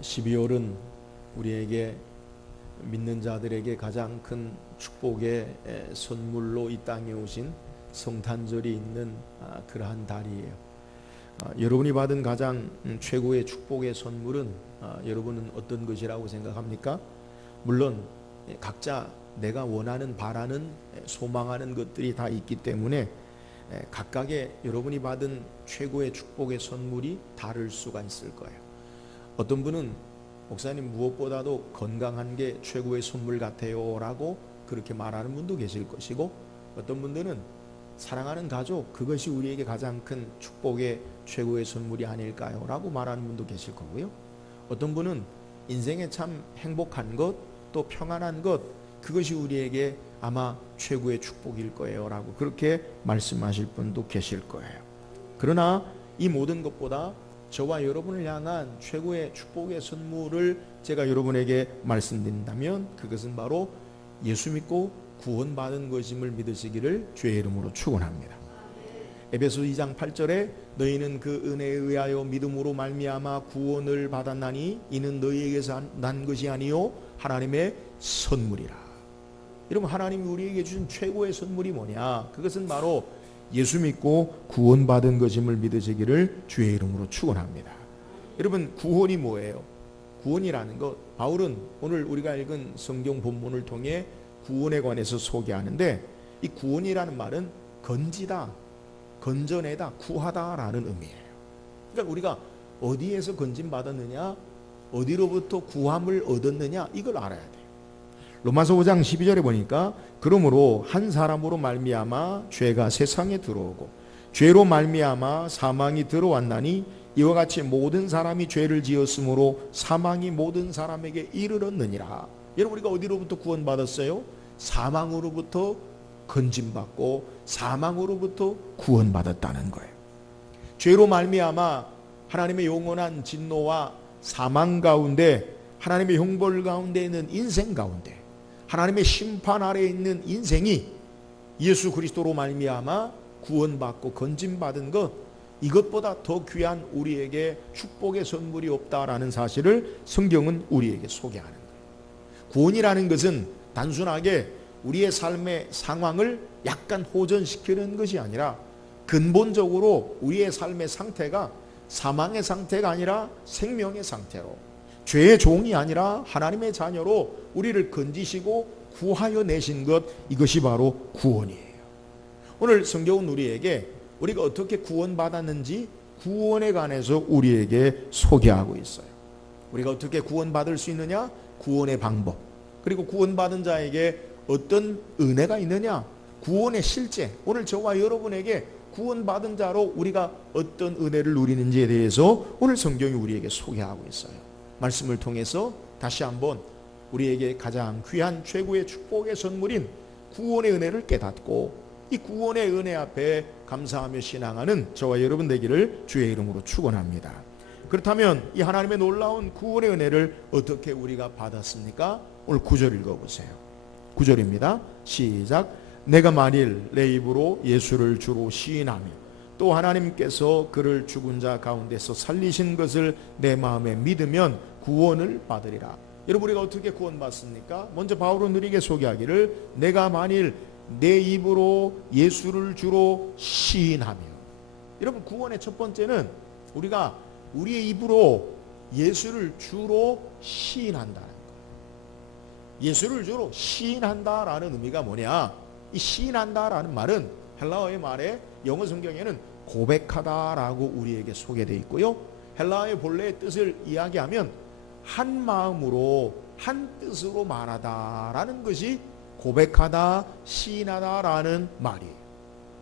12월은 우리에게 믿는 자들에게 가장 큰 축복의 선물로 이 땅에 오신 성탄절이 있는 그러한 달이에요. 여러분이 받은 가장 최고의 축복의 선물은 여러분은 어떤 것이라고 생각합니까? 물론 각자 내가 원하는, 바라는, 소망하는 것들이 다 있기 때문에 각각의 여러분이 받은 최고의 축복의 선물이 다를 수가 있을 거예요. 어떤 분은 목사님 무엇보다도 건강한 게 최고의 선물 같아요 라고 그렇게 말하는 분도 계실 것이고, 어떤 분들은 사랑하는 가족, 그것이 우리에게 가장 큰 축복의 최고의 선물이 아닐까요 라고 말하는 분도 계실 거고요. 어떤 분은 인생에 참 행복한 것, 또 평안한 것, 그것이 우리에게 아마 최고의 축복일 거예요 라고 그렇게 말씀하실 분도 계실 거예요. 그러나 이 모든 것보다 저와 여러분을 향한 최고의 축복의 선물을 제가 여러분에게 말씀드린다면 그것은 바로 예수 믿고 구원받은 것임을 믿으시기를 주의 이름으로 축원합니다. 에베소 2장 8절에 너희는 그 은혜에 의하여 믿음으로 말미암아 구원을 받았나니 이는 너희에게서 난 것이 아니요 하나님의 선물이라. 여러분, 하나님이 우리에게 주신 최고의 선물이 뭐냐? 그것은 바로 예수 믿고 구원받은 것임을 믿으시기를 주의 이름으로 축원합니다. 여러분, 구원이 뭐예요? 구원이라는 것, 바울은 오늘 우리가 읽은 성경 본문을 통해 구원에 관해서 소개하는데, 이 구원이라는 말은 건지다, 건져내다, 구하다라는 의미예요. 그러니까 우리가 어디에서 건진받았느냐, 어디로부터 구함을 얻었느냐, 이걸 알아야 돼요. 로마서 5장 12절에 보니까 그러므로 한 사람으로 말미암아 죄가 세상에 들어오고 죄로 말미암아 사망이 들어왔나니 이와 같이 모든 사람이 죄를 지었으므로 사망이 모든 사람에게 이르렀느니라. 여러분, 우리가 어디로부터 구원받았어요? 사망으로부터 건진받고 사망으로부터 구원받았다는 거예요. 죄로 말미암아 하나님의 영원한 진노와 사망 가운데, 하나님의 형벌 가운데 있는 인생 가운데, 하나님의 심판 아래에 있는 인생이 예수 그리스도로 말미암아 구원받고 건진받은 것, 이것보다 더 귀한 우리에게 축복의 선물이 없다라는 사실을 성경은 우리에게 소개하는 거예요. 구원이라는 것은 단순하게 우리의 삶의 상황을 약간 호전시키는 것이 아니라 근본적으로 우리의 삶의 상태가 사망의 상태가 아니라 생명의 상태로, 죄의 종이 아니라 하나님의 자녀로 우리를 건지시고 구하여 내신 것, 이것이 바로 구원이에요. 오늘 성경은 우리에게 우리가 어떻게 구원받았는지 구원에 관해서 우리에게 소개하고 있어요. 우리가 어떻게 구원받을 수 있느냐? 구원의 방법, 그리고 구원받은 자에게 어떤 은혜가 있느냐? 구원의 실제, 오늘 저와 여러분에게 구원받은 자로 우리가 어떤 은혜를 누리는지에 대해서 오늘 성경이 우리에게 소개하고 있어요. 말씀을 통해서 다시 한번 우리에게 가장 귀한 최고의 축복의 선물인 구원의 은혜를 깨닫고 이 구원의 은혜 앞에 감사하며 신앙하는 저와 여러분 되기를 주의 이름으로 축원합니다. 그렇다면 이 하나님의 놀라운 구원의 은혜를 어떻게 우리가 받았습니까? 오늘 9절 읽어보세요. 9절입니다. 시작. 내가 만일 내 입으로 예수를 주로 시인하며 또 하나님께서 그를 죽은 자 가운데서 살리신 것을 내 마음에 믿으면 구원을 받으리라. 여러분, 우리가 어떻게 구원받습니까? 먼저 바울은 우리에게 소개하기를 내가 만일 내 입으로 예수를 주로 시인하며. 여러분, 구원의 첫 번째는 우리가 우리의 입으로 예수를 주로 시인한다는 거예요. 예수를 주로 시인한다라는 의미가 뭐냐? 이 시인한다라는 말은 헬라어의 말에 영어 성경에는 고백하다라고 우리에게 소개되어 있고요. 헬라어의 본래의 뜻을 이야기하면 한 마음으로 한 뜻으로 말하다라는 것이 고백하다, 시인하다라는 말이에요.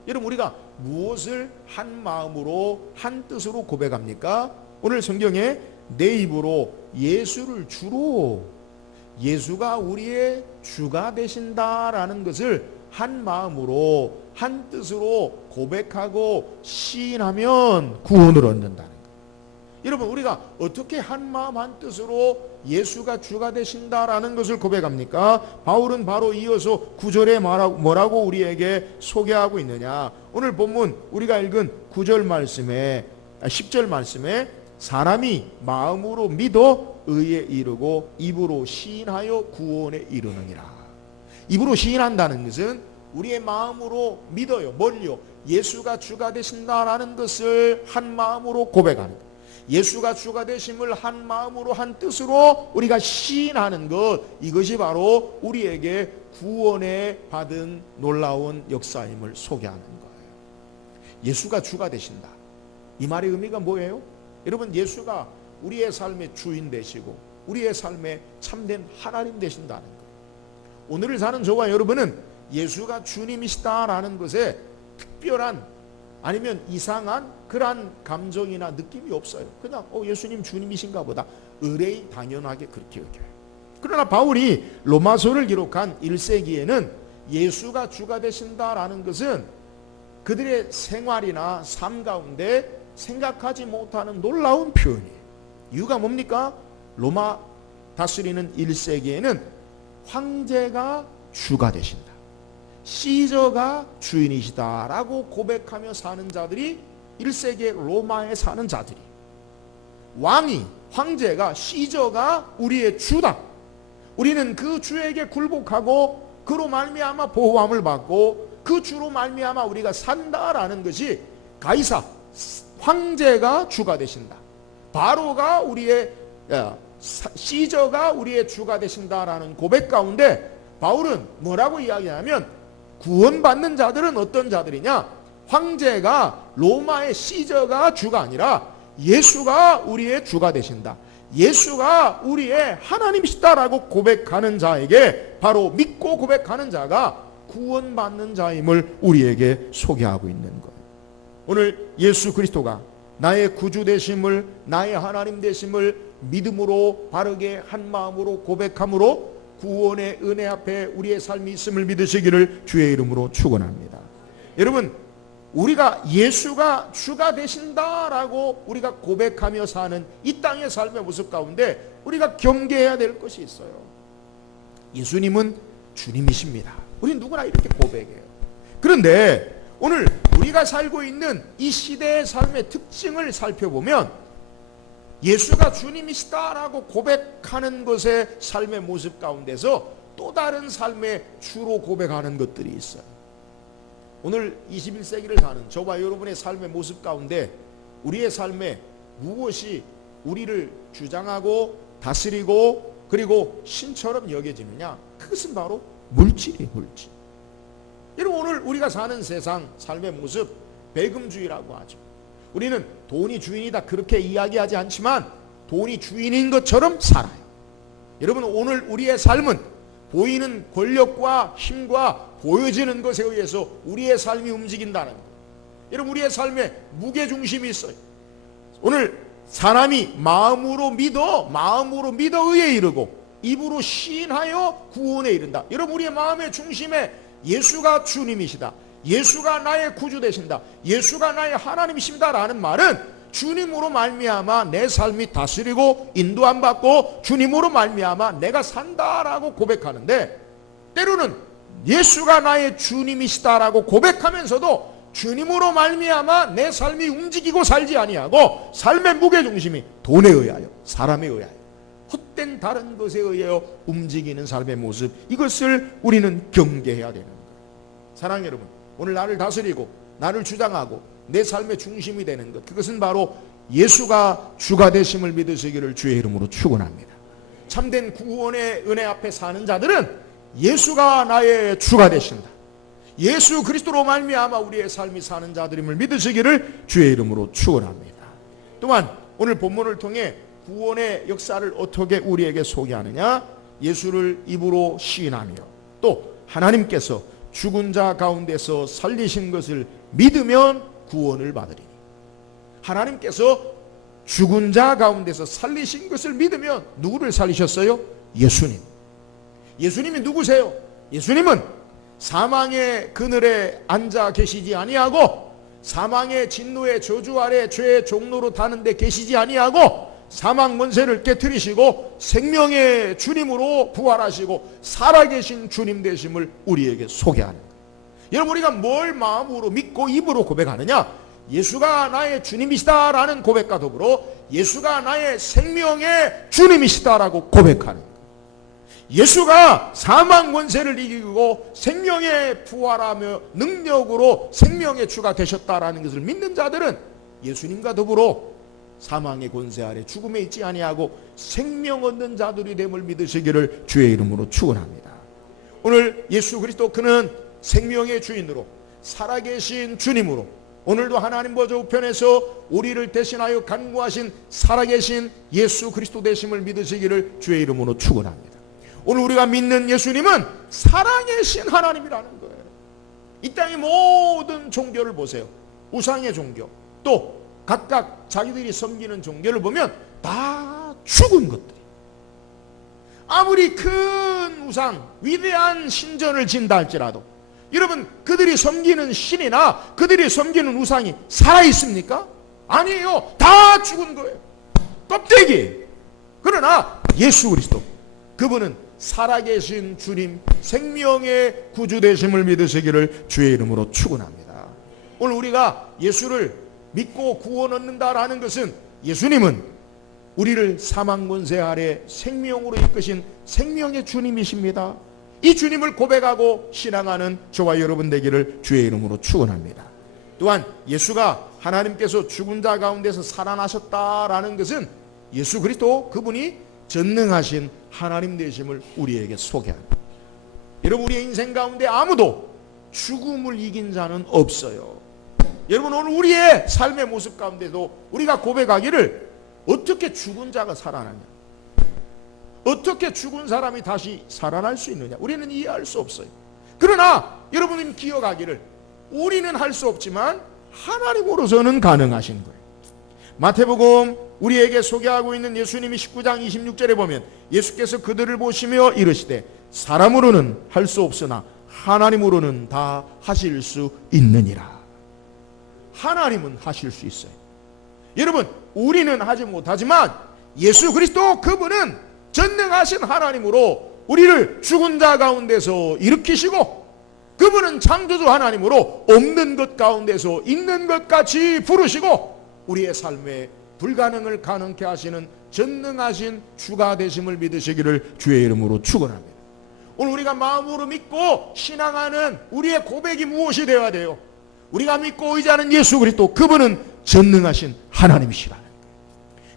여러분, 우리가 무엇을 한 마음으로 한 뜻으로 고백합니까? 오늘 성경에 내 입으로 예수를 주로, 예수가 우리의 주가 되신다라는 것을 한 마음으로 한 뜻으로 고백하고 시인하면 구원을 얻는다는 거예요. 여러분, 우리가 어떻게 한 마음 한 뜻으로 예수가 주가 되신다라는 것을 고백합니까? 바울은 바로 이어서 9절에 뭐라고 우리에게 소개하고 있느냐? 오늘 본문 우리가 읽은 9절 말씀에 10절 말씀에 사람이 마음으로 믿어 의에 이르고 입으로 시인하여 구원에 이르느니라. 입으로 시인한다는 것은 우리의 마음으로 믿어요. 뭘요? 예수가 주가 되신다라는 것을 한 마음으로 고백하는 것. 예수가 주가 되심을 한 마음으로 한 뜻으로 우리가 시인하는 것, 이것이 바로 우리에게 구원에 받은 놀라운 역사임을 소개하는 거예요. 예수가 주가 되신다. 이 말의 의미가 뭐예요? 여러분, 예수가 우리의 삶의 주인 되시고 우리의 삶의 참된 하나님 되신다는 거예요. 오늘을 사는 저와 여러분은 예수가 주님이시다라는 것에 특별한 아니면 이상한 그러한 감정이나 느낌이 없어요. 그냥 예수님 주님이신가 보다 의뢰이 당연하게 그렇게 여겨요. 그러나 바울이 로마서를 기록한 1세기에는 예수가 주가 되신다라는 것은 그들의 생활이나 삶 가운데 생각하지 못하는 놀라운 표현이에요. 이유가 뭡니까? 로마 다스리는 1세기에는 황제가 주가 되신다, 시저가 주인이시다라고 고백하며 사는 자들이 1세기의 로마에 사는 자들이, 왕이, 황제가, 시저가 우리의 주다, 우리는 그 주에게 굴복하고 그로 말미암아 보호함을 받고 그 주로 말미암아 우리가 산다라는 것이 가이사, 황제가 주가 되신다, 바로가 우리의 시저가 우리의 주가 되신다라는 고백 가운데 바울은 뭐라고 이야기하냐면, 구원받는 자들은 어떤 자들이냐? 황제가, 로마의 시저가 주가 아니라 예수가 우리의 주가 되신다, 예수가 우리의 하나님이시다라고 고백하는 자에게, 바로 믿고 고백하는 자가 구원받는 자임을 우리에게 소개하고 있는 거예요. 오늘 예수 그리스도가 나의 구주 되심을, 나의 하나님 되심을 믿음으로 바르게 한 마음으로 고백함으로 구원의 은혜 앞에 우리의 삶이 있음을 믿으시기를 주의 이름으로 축원합니다. 여러분, 우리가 예수가 주가 되신다라고 우리가 고백하며 사는 이 땅의 삶의 모습 가운데 우리가 경계해야 될 것이 있어요. 예수님은 주님이십니다. 우리는 누구나 이렇게 고백해요. 그런데 오늘 우리가 살고 있는 이 시대의 삶의 특징을 살펴보면 예수가 주님이시다라고 고백하는 것의 삶의 모습 가운데서 또 다른 삶의 주로 고백하는 것들이 있어요. 오늘 21세기를 사는 저와 여러분의 삶의 모습 가운데 우리의 삶에 무엇이 우리를 주장하고 다스리고 그리고 신처럼 여겨지느냐? 그것은 바로 물질이에요. 물질. 여러분, 오늘 우리가 사는 세상 삶의 모습, 배금주의라고 하죠. 우리는 돈이 주인이다 그렇게 이야기하지 않지만 돈이 주인인 것처럼 살아요. 여러분, 오늘 우리의 삶은 보이는 권력과 힘과 보여지는 것에 의해서 우리의 삶이 움직인다는 거예요. 여러분, 우리의 삶에 무게중심이 있어요. 오늘 사람이 마음으로 믿어 의에 이르고 입으로 시인하여 구원에 이른다. 여러분, 우리의 마음의 중심에 예수가 주님이시다, 예수가 나의 구주 되신다, 예수가 나의 하나님이십니다라는 말은 주님으로 말미암아 내 삶이 다스리고 인도함 받고 주님으로 말미암아 내가 산다라고 고백하는데, 때로는 예수가 나의 주님이시다라고 고백하면서도 주님으로 말미암아 내 삶이 움직이고 살지 아니하고 삶의 무게중심이 돈에 의하여, 사람에 의하여, 헛된 다른 것에 의하여 움직이는 삶의 모습, 이것을 우리는 경계해야 되는 거예요. 사랑하는 여러분, 오늘 나를 다스리고 나를 주장하고 내 삶의 중심이 되는 것, 그것은 바로 예수가 주가 되심을 믿으시기를 주의 이름으로 축원합니다. 참된 구원의 은혜 앞에 사는 자들은 예수가 나의 주가 되신다, 예수 그리스도로 말미암아 우리의 삶이 사는 자들임을 믿으시기를 주의 이름으로 축원합니다. 또한 오늘 본문을 통해 구원의 역사를 어떻게 우리에게 소개하느냐? 예수를 입으로 시인하며 또 하나님께서 죽은 자 가운데서 살리신 것을 믿으면 구원을 받으리니. 하나님께서 죽은 자 가운데서 살리신 것을 믿으면 누구를 살리셨어요? 예수님. 예수님이 누구세요? 예수님은 사망의 그늘에 앉아 계시지 아니하고 사망의 진노의 저주 아래 죄의 종로로 타는 데 계시지 아니하고 사망 권세를 깨뜨리시고 생명의 주님으로 부활하시고 살아계신 주님 되심을 우리에게 소개하는 거예요. 여러분, 우리가 뭘 마음으로 믿고 입으로 고백하느냐? 예수가 나의 주님이시다라는 고백과 더불어 예수가 나의 생명의 주님이시다라고 고백하는 거예요. 예수가 사망 권세를 이기고 생명의 부활하며 능력으로 생명의 주가 되셨다라는 것을 믿는 자들은 예수님과 더불어 사망의 권세 아래 죽음에 있지 아니하고 생명 얻는 자들이 됨을 믿으시기를 주의 이름으로 축원합니다. 오늘 예수 그리스도 그는 생명의 주인으로 살아계신 주님으로 오늘도 하나님 보좌 우편에서 우리를 대신하여 간구하신 살아계신 예수 그리스도 되심을 믿으시기를 주의 이름으로 축원합니다. 오늘 우리가 믿는 예수님은 살아계신 하나님이라는 거예요. 이 땅의 모든 종교를 보세요. 우상의 종교, 또 각각 자기들이 섬기는 종교를 보면 다 죽은 것들이. 아무리 큰 우상, 위대한 신전을 진다 할지라도 여러분 그들이 섬기는 신이나 그들이 섬기는 우상이 살아있습니까? 아니에요. 다 죽은 거예요. 껍데기. 그러나 예수 그리스도 그분은 살아계신 주님 생명의 구주 되심을 믿으시기를 주의 이름으로 축원합니다. 오늘 우리가 예수를 믿고 구원 얻는다라는 것은 예수님은 우리를 사망 권세 아래 생명으로 이끄신 생명의 주님이십니다. 이 주님을 고백하고 신앙하는 저와 여러분 되기를 주의 이름으로 축원합니다. 또한 예수가 하나님께서 죽은 자 가운데서 살아나셨다라는 것은 예수 그리스도 그분이 전능하신 하나님 되심을 우리에게 소개합니다. 여러분 우리의 인생 가운데 아무도 죽음을 이긴 자는 없어요. 여러분 오늘 우리의 삶의 모습 가운데도 우리가 고백하기를 어떻게 죽은 자가 살아나냐, 어떻게 죽은 사람이 다시 살아날 수 있느냐 우리는 이해할 수 없어요. 그러나 여러분은 기억하기를 우리는 할 수 없지만 하나님으로서는 가능하신 거예요. 마태복음 우리에게 소개하고 있는 예수님이 19장 26절에 보면 예수께서 그들을 보시며 이르시되 사람으로는 할 수 없으나 하나님으로는 다 하실 수 있느니라. 하나님은 하실 수 있어요. 여러분 우리는 하지 못하지만 예수 그리스도 그분은 전능하신 하나님으로 우리를 죽은 자 가운데서 일으키시고 그분은 창조주 하나님으로 없는 것 가운데서 있는 것 같이 부르시고 우리의 삶에 불가능을 가능케 하시는 전능하신 주가 되심을 믿으시기를 주의 이름으로 축원합니다. 오늘 우리가 마음으로 믿고 신앙하는 우리의 고백이 무엇이 되어야 돼요? 우리가 믿고 의지하는 예수 그리스도 그분은 전능하신 하나님이시라는 거예요.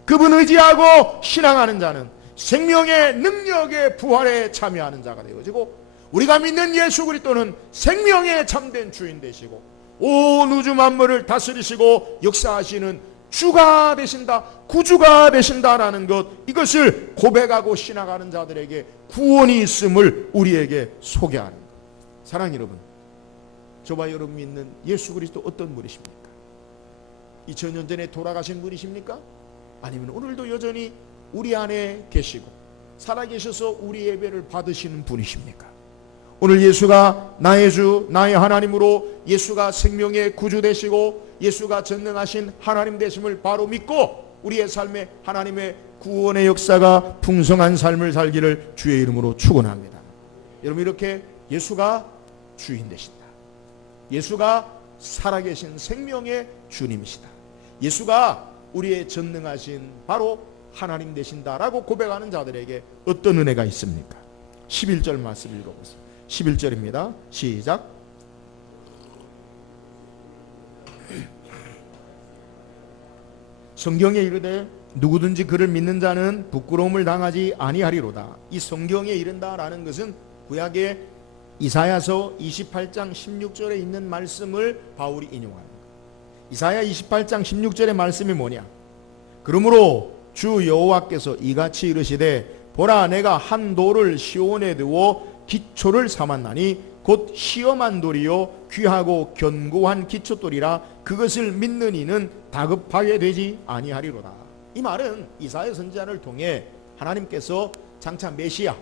그분 의지하고 신앙하는 자는 생명의 능력의 부활에 참여하는 자가 되어지고 우리가 믿는 예수 그리스도는 생명의 참된 주인 되시고 온 우주 만물을 다스리시고 역사하시는 주가 되신다, 구주가 되신다라는 것, 이것을 고백하고 신앙하는 자들에게 구원이 있음을 우리에게 소개하는 것. 사랑하는 여러분, 저와 여러분 믿는 예수 그리스도 어떤 분이십니까? 2000년 전에 돌아가신 분이십니까? 아니면 오늘도 여전히 우리 안에 계시고 살아계셔서 우리 예배를 받으시는 분이십니까? 오늘 예수가 나의 주, 나의 하나님으로 예수가 생명의 구주 되시고 예수가 전능하신 하나님 되심을 바로 믿고 우리의 삶에 하나님의 구원의 역사가 풍성한 삶을 살기를 주의 이름으로 축원합니다. 여러분 이렇게 예수가 주인 되신다. 예수가 살아계신 생명의 주님이시다. 예수가 우리의 전능하신 바로 하나님 되신다라고 고백하는 자들에게 어떤 은혜가 있습니까? 11절 말씀 읽어보세요. 11절입니다. 시작. 성경에 이르되 누구든지 그를 믿는 자는 부끄러움을 당하지 아니하리로다. 이 성경에 이른다라는 것은 구약의 이사야서 28장 16절에 있는 말씀을 바울이 인용하는 거예요. 이사야 28장 16절의 말씀이 뭐냐? 그러므로 주 여호와께서 이같이 이르시되 보라 내가 한 돌을 시온에 두어 기초를 삼았나니 곧 시험한 돌이요 귀하고 견고한 기초돌이라 그것을 믿는 이는 다급하게 되지 아니하리로다. 이 말은 이사야 선지자를 통해 하나님께서 장차 메시아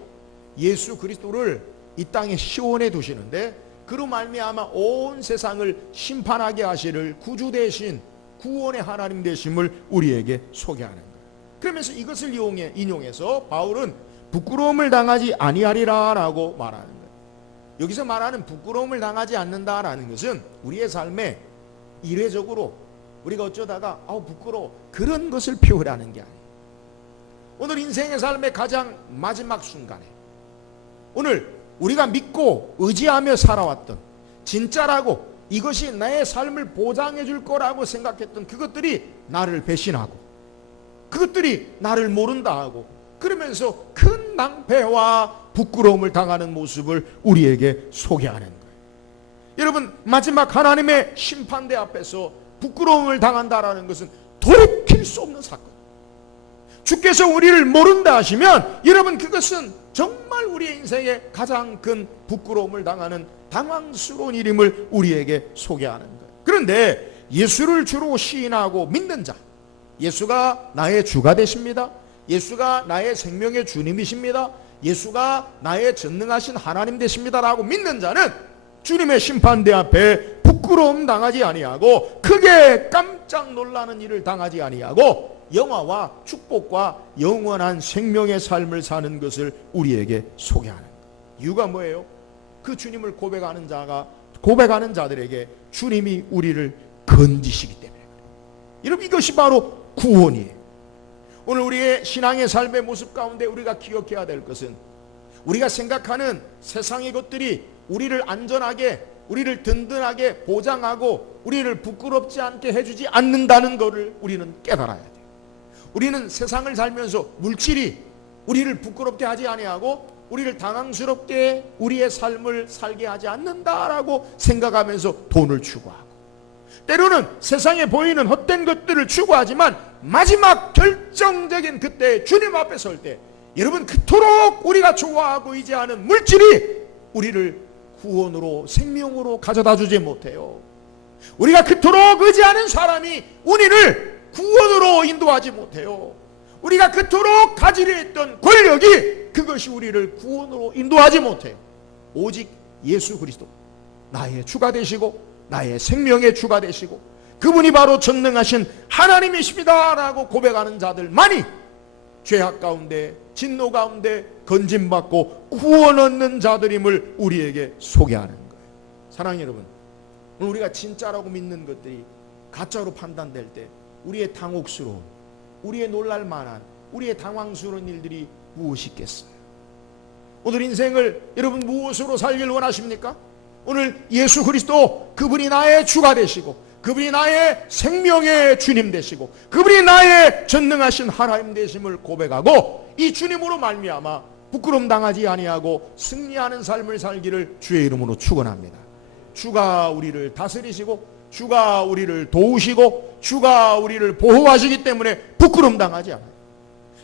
예수 그리스도를 이 땅에 시온에 두시는데 그로 말미암아 온 세상을 심판하게 하시를 구주 되신 구원의 하나님 되심을 우리에게 소개하는 거예요. 그러면서 이것을 인용해서 바울은 부끄러움을 당하지 아니하리라라고 말하는 거예요. 여기서 말하는 부끄러움을 당하지 않는다라는 것은 우리의 삶에 이례적으로 우리가 어쩌다가 부끄러워 그런 것을 피우라는 게 아니에요. 오늘 인생의 삶의 가장 마지막 순간에 오늘 우리가 믿고 의지하며 살아왔던 진짜라고 이것이 나의 삶을 보장해 줄 거라고 생각했던 그것들이 나를 배신하고 그것들이 나를 모른다 하고 그러면서 큰 낭패와 부끄러움을 당하는 모습을 우리에게 소개하는 거예요. 여러분, 마지막 하나님의 심판대 앞에서 부끄러움을 당한다라는 것은 돌이킬 수 없는 사건. 주께서 우리를 모른다 하시면 여러분 그것은 정말 우리의 인생에 가장 큰 부끄러움을 당하는 당황스러운 일임을 우리에게 소개하는 거예요. 그런데 예수를 주로 시인하고 믿는 자, 예수가 나의 주가 되십니다. 예수가 나의 생명의 주님이십니다. 예수가 나의 전능하신 하나님 되십니다라고 믿는 자는 주님의 심판대 앞에 부끄러움 당하지 아니하고 크게 깜짝 놀라는 일을 당하지 아니하고 영화와 축복과 영원한 생명의 삶을 사는 것을 우리에게 소개하는 거예요. 이유가 뭐예요? 그 주님을 고백하는 자들에게 주님이 우리를 건지시기 때문에 그래요. 여러분, 이것이 바로 구원이에요. 오늘 우리의 신앙의 삶의 모습 가운데 우리가 기억해야 될 것은 우리가 생각하는 세상의 것들이 우리를 안전하게, 우리를 든든하게 보장하고 우리를 부끄럽지 않게 해주지 않는다는 것을 우리는 깨달아야 돼요. 우리는 세상을 살면서 물질이 우리를 부끄럽게 하지 아니하고 우리를 당황스럽게 우리의 삶을 살게 하지 않는다라고 생각하면서 돈을 추구하고 때로는 세상에 보이는 헛된 것들을 추구하지만 마지막 결정적인 그때 주님 앞에 설 때 여러분 그토록 우리가 좋아하고 의지하는 물질이 우리를 구원으로 생명으로 가져다 주지 못해요. 우리가 그토록 의지하는 사람이 우리를 구원으로 인도하지 못해요. 우리가 그토록 가지려 했던 권력이 그것이 우리를 구원으로 인도하지 못해요. 오직 예수 그리스도 나의 주가 되시고 나의 생명의 주가 되시고 그분이 바로 전능하신 하나님이십니다 라고 고백하는 자들만이 죄악 가운데 진노 가운데 건짐받고 구원 얻는 자들임을 우리에게 소개하는 거예요. 사랑하는 여러분, 오늘 우리가 진짜라고 믿는 것들이 가짜로 판단될 때 우리의 당혹스러움, 우리의 놀랄만한, 우리의 당황스러운 일들이 무엇이 있겠어요? 오늘 인생을 여러분 무엇으로 살길 원하십니까? 오늘 예수 그리스도 그분이 나의 주가 되시고 그분이 나의 생명의 주님 되시고 그분이 나의 전능하신 하나님 되심을 고백하고 이 주님으로 말미암아 부끄러움 당하지 아니하고 승리하는 삶을 살기를 주의 이름으로 축원합니다. 주가 우리를 다스리시고 주가 우리를 도우시고 주가 우리를 보호하시기 때문에 부끄러움 당하지 않아요.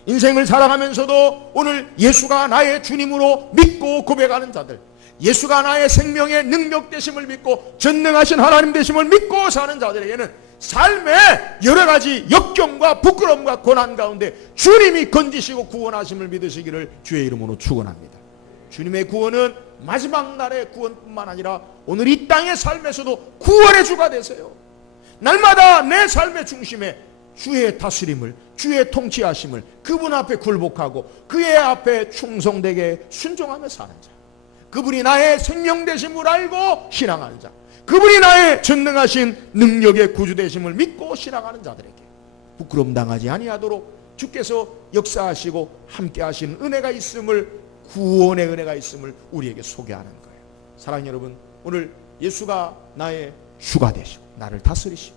인생을 살아가면서도 오늘 예수가 나의 주님으로 믿고 고백하는 자들, 예수가 나의 생명의 능력 되심을 믿고 전능하신 하나님 되심을 믿고 사는 자들에게는 삶의 여러 가지 역경과 부끄러움과 고난 가운데 주님이 건지시고 구원하심을 믿으시기를 주의 이름으로 축원합니다. 주님의 구원은 마지막 날의 구원뿐만 아니라 오늘 이 땅의 삶에서도 구원의 주가 되세요. 날마다 내 삶의 중심에 주의 다스림을, 주의 통치하심을 그분 앞에 굴복하고 그의 앞에 충성되게 순종하며 사는 자, 그분이 나의 생명 되심을 알고 신앙하는 자, 그분이 나의 전능하신 능력의 구주 되심을 믿고 신앙하는 자들에게 부끄러움 당하지 아니하도록 주께서 역사하시고 함께 하신 은혜가 있음을, 구원의 은혜가 있음을 우리에게 소개하는 거예요. 사랑하는 여러분, 오늘 예수가 나의 주가 되시고 나를 다스리시고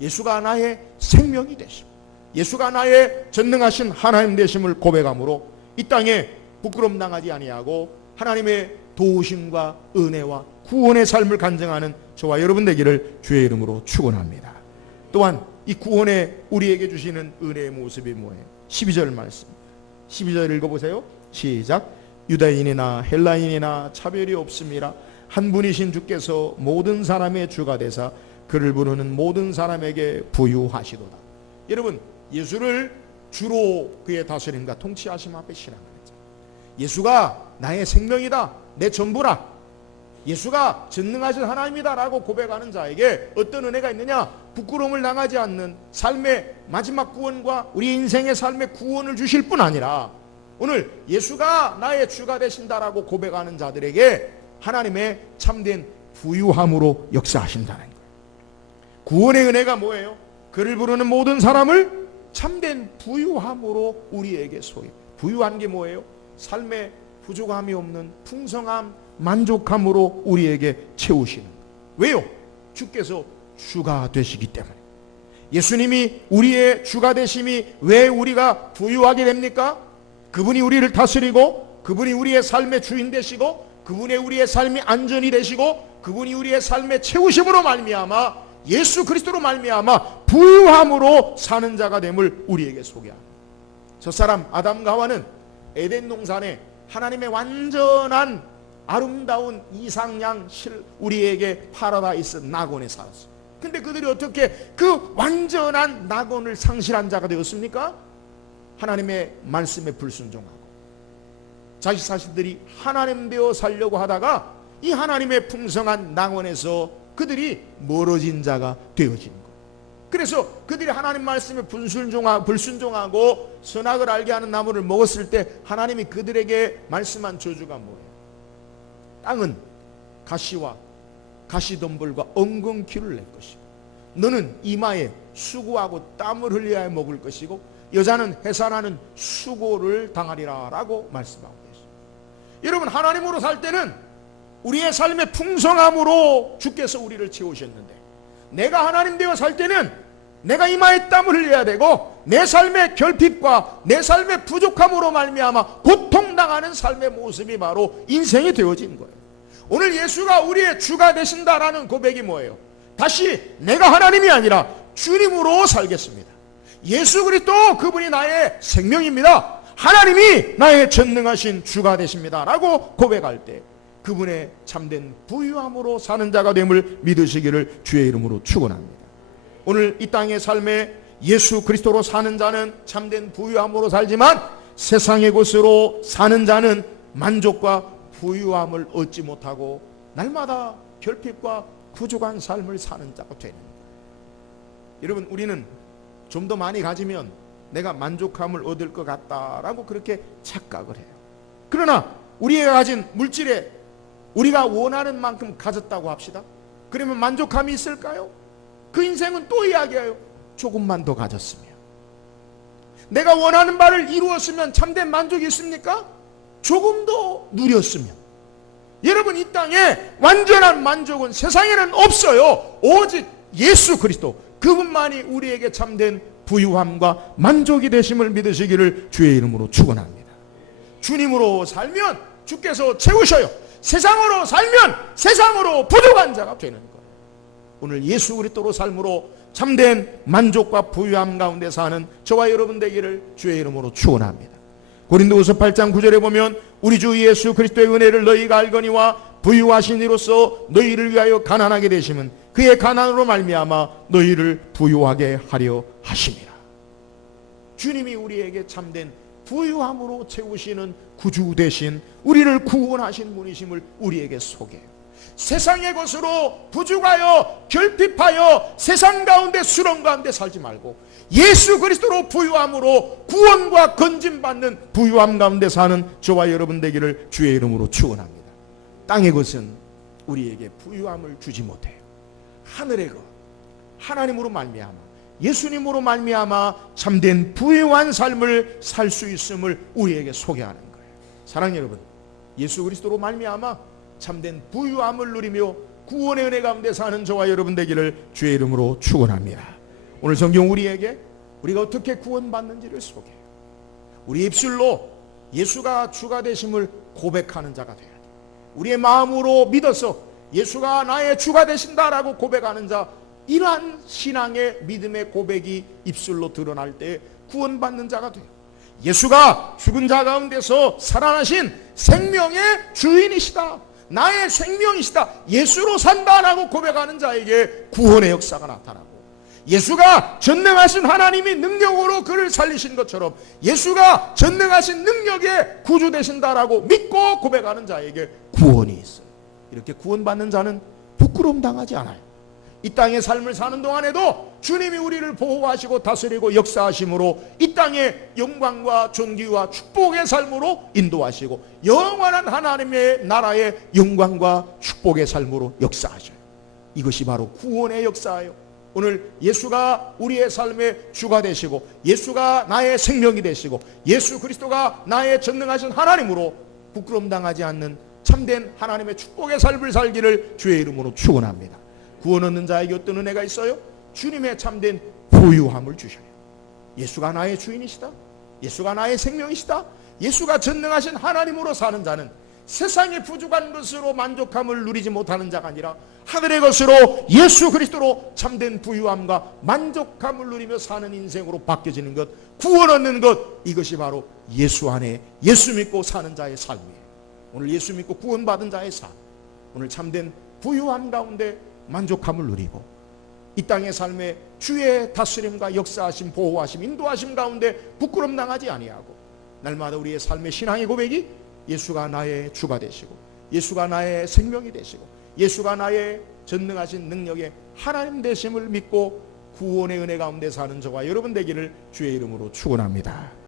예수가 나의 생명이 되시고 예수가 나의 전능하신 하나님 되심을 고백함으로 이 땅에 부끄러움 당하지 아니하고 하나님의 도우심과 은혜와 구원의 삶을 간증하는 저와 여러분 되기를 주의 이름으로 축원합니다. 또한 이 구원에 우리에게 주시는 은혜의 모습이 뭐예요? 12절 말씀, 12절 읽어보세요. 시작. 유다인이나 헬라인이나 차별이 없음이라 한 분이신 주께서 모든 사람의 주가 되사 그를 부르는 모든 사람에게 부유하시도다. 여러분, 예수를 주로 그의 다스림과 통치하심 앞에 신앙하는 자, 예수가 나의 생명이다, 내 전부라, 예수가 전능하신 하나님이다 라고 고백하는 자에게 어떤 은혜가 있느냐? 부끄러움을 당하지 않는 삶의 마지막 구원과 우리 인생의 삶의 구원을 주실 뿐 아니라 오늘 예수가 나의 주가 되신다라고 고백하는 자들에게 하나님의 참된 부유함으로 역사하신다는 거예요. 구원의 은혜가 뭐예요? 그를 부르는 모든 사람을 참된 부유함으로 우리에게 소개. 부유한 게 뭐예요? 삶에 부족함이 없는 풍성함, 만족함으로 우리에게 채우시는 거예요. 왜요? 주께서 주가 되시기 때문에. 예수님이 우리의 주가 되심이 왜 우리가 부유하게 됩니까? 그분이 우리를 다스리고, 그분이 우리의 삶의 주인 되시고, 그분이 우리의 삶이 안전이 되시고, 그분이 우리의 삶의 채우심으로 말미암아, 예수 그리스도로 말미암아 부유함으로 사는 자가 됨을 우리에게 소개합니다. 첫사람 아담과 하와는 에덴 동산에 하나님의 완전한 아름다운 이상양 우리에게 파라다이스 낙원에 살았어요. 근데 그들이 어떻게 그 완전한 낙원을 상실한 자가 되었습니까? 하나님의 말씀에 불순종하고 자기 자신들이 하나님 되어 살려고 하다가 이 하나님의 풍성한 낙원에서 그들이 멀어진 자가 되어진 거예요. 그래서 그들이 하나님 말씀에 불순종하고 선악을 알게 하는 나무를 먹었을 때 하나님이 그들에게 말씀한 저주가 뭐예요? 땅은 가시와 가시덤불과 엉겅퀴를 낼 것이고, 너는 이마에 수고하고 땀을 흘려야 먹을 것이고, 여자는 해산하는 수고를 당하리라 라고 말씀하고 계십니다. 여러분, 하나님으로 살 때는 우리의 삶의 풍성함으로 주께서 우리를 채우셨는데, 내가 하나님 되어 살 때는 내가 이마에 땀을 흘려야 되고, 내 삶의 결핍과 내 삶의 부족함으로 말미암아 고통당하는 삶의 모습이 바로 인생이 되어진 거예요. 오늘 예수가 우리의 주가 되신다라는 고백이 뭐예요? 다시 내가 하나님이 아니라 주님으로 살겠습니다. 예수 그리스도 그분이 나의 생명입니다. 하나님이 나의 전능하신 주가 되십니다 라고 고백할 때 그분의 참된 부유함으로 사는 자가 됨을 믿으시기를 주의 이름으로 축원합니다. 오늘 이 땅의 삶에 예수 그리스도로 사는 자는 참된 부유함으로 살지만, 세상의 것으로 사는 자는 만족과 부유함을 얻지 못하고 날마다 결핍과 부족한 삶을 사는 자가 되는 거예요. 여러분, 우리는 좀 더 많이 가지면 내가 만족함을 얻을 것 같다라고 그렇게 착각을 해요. 그러나 우리가 가진 물질에 우리가 원하는 만큼 가졌다고 합시다. 그러면 만족함이 있을까요? 그 인생은 또 이야기해요. 조금만 더 가졌으면, 내가 원하는 바를 이루었으면 참된 만족이 있습니까? 조금 더 누렸으면. 여러분, 이 땅에 완전한 만족은 세상에는 없어요. 오직 예수 그리스도 그분만이 우리에게 참된 부유함과 만족이 되심을 믿으시기를 주의 이름으로 축원합니다. 주님으로 살면 주께서 채우셔요. 세상으로 살면 세상으로 부족한 자가 되는 거예요. 오늘 예수 그리스도로 삶으로 참된 만족과 부유함 가운데 사는 저와 여러분 되기를 주의 이름으로 축원합니다. 고린도후서 8장 9절에 보면 우리 주 예수 그리스도의 은혜를 너희가 알거니와 부유하신 이로써 너희를 위하여 가난하게 되심은 그의 가난으로 말미암아 너희를 부유하게 하려 하심이라. 주님이 우리에게 참된 부유함으로 채우시는 구주 되신 우리를 구원하신 분이심을 우리에게 소개해요. 세상의 것으로 부족하여 결핍하여 세상 가운데 수렁 가운데 살지 말고 예수 그리스도로 부유함으로 구원과 건짐받는 부유함 가운데 사는 저와 여러분 되기를 주의 이름으로 축원합니다. 땅의 것은 우리에게 부유함을 주지 못해요. 하늘의 것, 하나님으로 말미암아 예수님으로 말미암아 참된 부유한 삶을 살 수 있음을 우리에게 소개하는 거예요. 사랑하는 여러분, 예수 그리스도로 말미암아 참된 부유함을 누리며 구원의 은혜 가운데 사는 저와 여러분 되기를 주의 이름으로 축원합니다. 오늘 성경 우리에게 우리가 어떻게 구원받는지를 소개해요. 우리 입술로 예수가 주가 되심을 고백하는 자가 돼야 돼요. 우리의 마음으로 믿어서 예수가 나의 주가 되신다라고 고백하는 자, 이러한 신앙의 믿음의 고백이 입술로 드러날 때 구원받는 자가 돼요. 예수가 죽은 자 가운데서 살아나신 생명의 주인이시다, 나의 생명이시다, 예수로 산다라고 고백하는 자에게 구원의 역사가 나타나고, 예수가 전능하신 하나님이 능력으로 그를 살리신 것처럼 예수가 전능하신 능력에 구주 되신다라고 믿고 고백하는 자에게 구원이 있어요. 이렇게 구원받는 자는 부끄러움 당하지 않아요. 이 땅의 삶을 사는 동안에도 주님이 우리를 보호하시고 다스리고 역사하심으로 이 땅의 영광과 존귀와 축복의 삶으로 인도하시고 영원한 하나님의 나라의 영광과 축복의 삶으로 역사하셔요. 이것이 바로 구원의 역사예요. 오늘 예수가 우리의 삶의 주가 되시고 예수가 나의 생명이 되시고 예수 그리스도가 나의 전능하신 하나님으로 부끄럼 당하지 않는 참된 하나님의 축복의 삶을 살기를 주의 이름으로 축원합니다. 구원 얻는 자에게 어떤 은혜가 있어요? 주님의 참된 부유함을 주셔요. 예수가 나의 주인이시다. 예수가 나의 생명이시다. 예수가 전능하신 하나님으로 사는 자는 세상의 부족한 것으로 만족함을 누리지 못하는 자가 아니라 하늘의 것으로 예수 그리스도로 참된 부유함과 만족함을 누리며 사는 인생으로 바뀌어지는 것, 구원 얻는 것, 이것이 바로 예수 안에 예수 믿고 사는 자의 삶이에요. 오늘 예수 믿고 구원받은 자의 삶, 오늘 참된 부유함 가운데 만족함을 누리고 이 땅의 삶에 주의 다스림과 역사하심, 보호하심, 인도하심 가운데 부끄럼 당하지 아니하고 날마다 우리의 삶의 신앙의 고백이 예수가 나의 주가 되시고 예수가 나의 생명이 되시고 예수가 나의 전능하신 능력의 하나님 되심을 믿고 구원의 은혜 가운데 사는 저와 여러분 되기를 주의 이름으로 축원합니다.